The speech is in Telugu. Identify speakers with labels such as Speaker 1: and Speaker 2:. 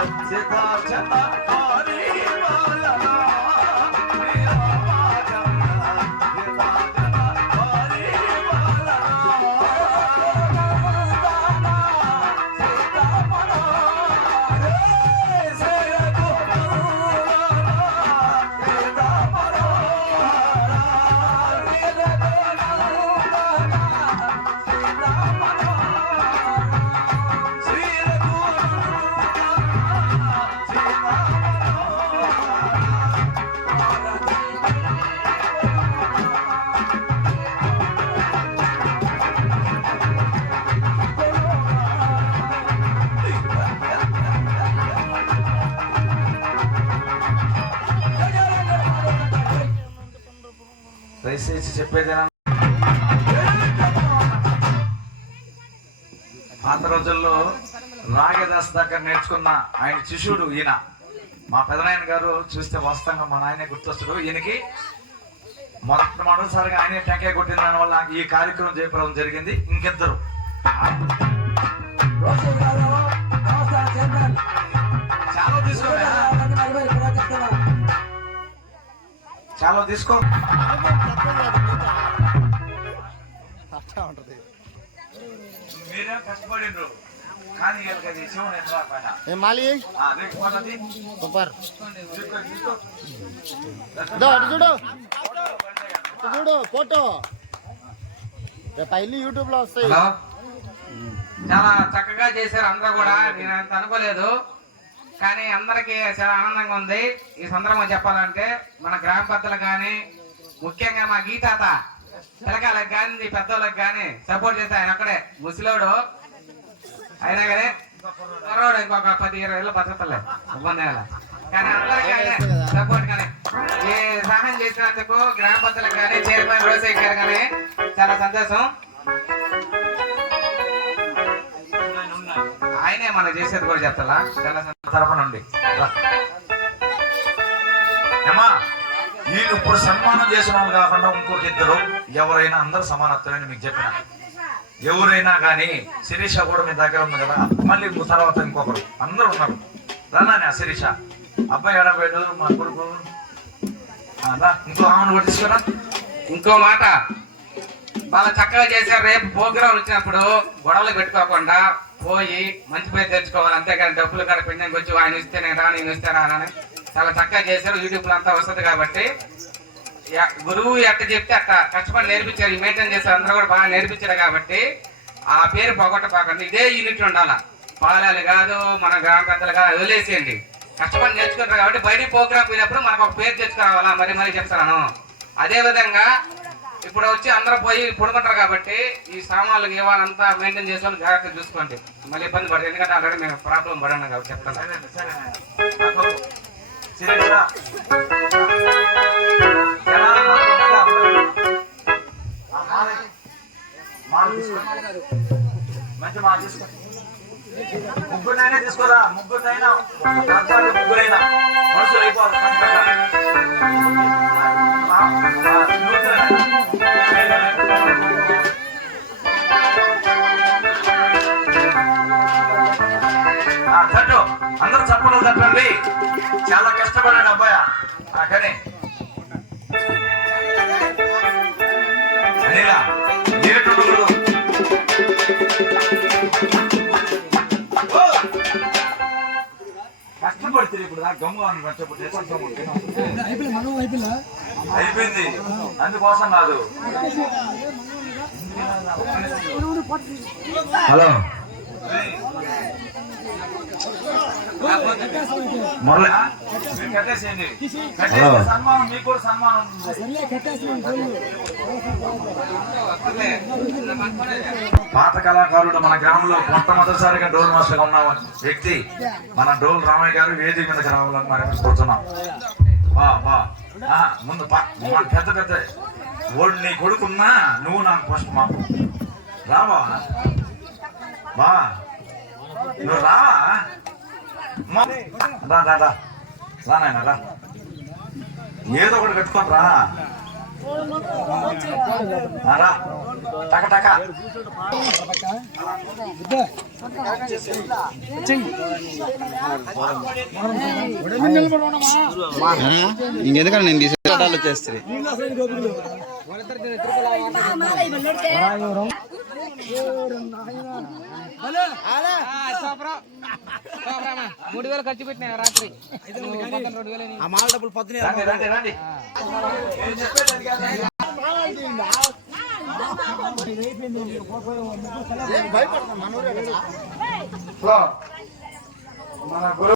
Speaker 1: సిద్ధార్థ చేసేసి చెప్పేదేనా పాత రోజుల్లో రాగదాస్ దగ్గర నేర్చుకున్న ఆయన శిష్యుడు ఈయన. మా పెదనాయన గారు చూస్తే వాస్తవంగా మా నాయనే గుర్తొస్తాడు. ఈయనకి మొదటి మొదటిసారిగా ఆయనే టెంకాయ కొట్టిన దానివల్ల ఈ కార్యక్రమం జయప్రదం జరిగింది. ఇంకిద్దరు. చాలా తీసుకో మీరే కష్టపడిండ్రు కానీ వీళ్ళకి పైన
Speaker 2: మాలి? సూపర్. చూడు. ఫోటో. రేపు యూట్యూబ్లో వస్తాయి.
Speaker 3: చాలా చక్కగా చేశారు అందరూ కూడా. నేను అంత అనుకోలేదు. కానీ అందరికీ చాలా ఆనందంగా ఉంది. ఈ సందర్భంగా చెప్పాలంటే మన గ్రామ పెద్దలు కానీ ముఖ్యంగా మా గీతాత పిల్లకాయలకు కానీ పెద్దోళ్ళకి కానీ సపోర్ట్ చేస్తే ఆయన ఒక్కడే. ముసలోడు అయినా కానీ కుర్రోడు ఇంకొక పది ఇరవై ఏళ్ళు బతకలే ఇబ్బంది కానీ అందరికీ సపోర్ట్ కానీ ఈ సహాయం చేసినందుకు గ్రామ పెద్దలకు కానీ చైర్మన్ రోసయ్య గారు కానీ చాలా సంతోషం. ఆయనే మనం చేసేది కూడా చెప్తా చాలా
Speaker 1: తరపు నుండి ఏమా ఏమ్మా ఇప్పుడు సన్మానం చేసిన వాళ్ళు కాకుండా ఇంకొక ఇద్దరు ఎవరైనా అందరు సమానత్వమని మీకు చెప్పిన. ఎవరైనా కానీ శిరీష కూడా మీ దగ్గర ఉంది కదా మళ్ళీ తర్వాత ఇంకొకరు. అందరు ఉన్నారు. రానా శిరీష. అబ్బాయి ఎడబోయాడు మా కొడుకు. ఇంకో ఆమెను కూడా తీసుకురా.
Speaker 3: ఇంకో మాట. బాగా చక్కగా చేశారు రేపు ప్రోగ్రాం వచ్చినప్పుడు గొడవలు పెట్టుకోకుండా పోయి మంచి పేరు తెచ్చుకోవాలి. అంతేకాని డబ్బులు కాడ పెండింగ్ వచ్చి ఆయన ఇస్తే నేను రా నేను ఇస్తే రా అని చాలా చక్కగా చేశారు. యూట్యూబ్లో అంతా వస్తుంది కాబట్టి. ఎ- గురువు ఎట్ట చెప్తే అట్ట కష్టపడి నేర్పించారు. మెయింటైన్ చేశారు అందరూ కూడా బాగా నేర్పించారు కాబట్టి ఆ పేరు పోగొట్టపోకండి. ఇదే యూనిట్ ఉండాల? పాలాలు కాదు మన గ్రామ పెద్దలు కాదు వదిలేసేయండి. కష్టపడి నేర్చుకుంటారు కాబట్టి బయట ప్రోగ్రామ్ పోయినప్పుడు మనకు ఒక పేరు తెచ్చుకురావాలా? మరి మరి చెప్తాను. అదేవిధంగా ఇప్పుడు వచ్చి అందరూ పోయి పుడుకుంటారు కాబట్టి ఈ సామాన్లు ఇవ్వాలంతా మెయింటైన్ చేసుకొని జాగ్రత్తగా చూసుకోండి. మళ్ళీ ఇబ్బంది పడదు. ఎందుకంటే ఆల్రెడీ మేము ప్రాబ్లం పడాను కాబట్టి చెప్తాను
Speaker 1: సరేనండి, మంచి తీసుకో. తీసుకోరా? ముగ్గురు ముగ్గురైనా. మనుషులు అయిపోవాలి తట్టు అందరూ చప్పట్లు తట్టండి చాలా కష్టపడాడు అబ్బాయ! కష్టపడితే ఇప్పుడు గమ్ము కొంచెం అయిపోయింది. అందుకోసం కాదు. హలో. మురళి కట్టేసేయండి. సన్మానం మీకు కూడా సన్మానం ఉంది. పాత కళాకారుడు మన గ్రామంలో మొట్టమొదటిసారిగా డోల్ మాస్టర్ ఉన్న వ్యక్తి మన డోల్ రామయ్య గారు వేదిక మీదకి రావాలని మనం కోరుతున్నాం? బా బా ముందు పెద్ద పెద్ద ఓడి నీ కొడుకున్నా నువ్వు నాకు ఫస్ట్ మాకు రావా? బా నువ్వు రావా? మా- రా రా రా నాయన రా ఏదో ఒకటి కట్టుకొని రా టక టక
Speaker 2: ఇంకెందుకంటే నేను తీసుకుంటాలు వచ్చేస్తుంది
Speaker 3: మూడు వేలు ఖర్చు పెట్టినా రాత్రి.
Speaker 2: ఆ మాల డబ్బులు పొద్దునే
Speaker 1: భయపడతాం మన గురు